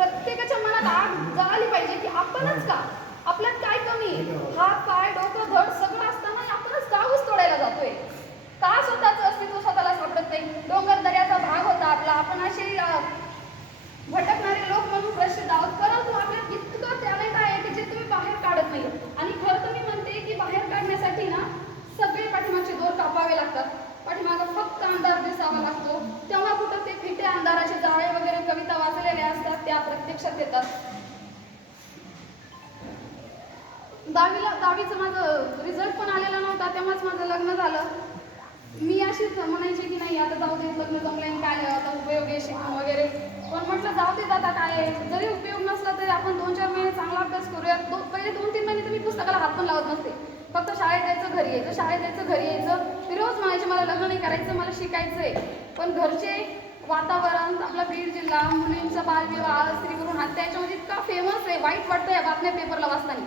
प्रत्येकाच्या मनात आग जळाली पाहिजे की आपणच का, आपल्यात काय कमी आहे, हात पाय डोकं धड सगळं असताना आपणच का ऊस तोडायला जातोय, का स्वतःचं अस्तित्व स्वतःला सापडत नाही. डोंगर दऱ्याचा भाग होता आपला, आपण असे भटकणारे लोक म्हणून प्रसिद्ध आहोत, परंतु आपल्यात इतकं टॅलेंट आहे की जे तुम्ही बाहेर काढत नाही. आणि खरं तर मी म्हणते की बाहेर काढण्यासाठी ना सगळे पाठीमागचे दोर कापावे लागतात. पाठीमागं फक्त अंधार दिसावा लागतो, तेव्हा कुठं ते फिटे अंधाराचे जाळे वगैरे कविता वाचलेल्या असतात त्या प्रत्यक्षात येतात. दहावीचं माझं रिझल्ट पण आलेला नव्हता, तेव्हाच माझं लग्न झालं. मी अशीच म्हणायची की नाही आता जाऊ दे, लग्न जमलं काय आता उपयोग आहे शिकून वगैरे, पण म्हटलं जाऊ देत आता काय आहे, जरी उपयोग नसला तरी आपण 2-4 महिने चांगला अभ्यास करूयात. पहिले 2-3 महिने तर मी पुस्तकाला हात पण लावत नसते, फक्त शाळेत जायचं घरी यायचं, शाळेत जायचं घरी यायचं. मी रोज म्हणायचे मला लग्न नाही करायचं, मला शिकायचं आहे. पण घरचे वातावरण, आपला बीड जिल्हा मुलींचा बालविवाह, स्त्रीभ्रूण हत्या याच्यामध्ये इतका फेमस आहे, वाईट वाटतं या बातम्या पेपरला वाचताना.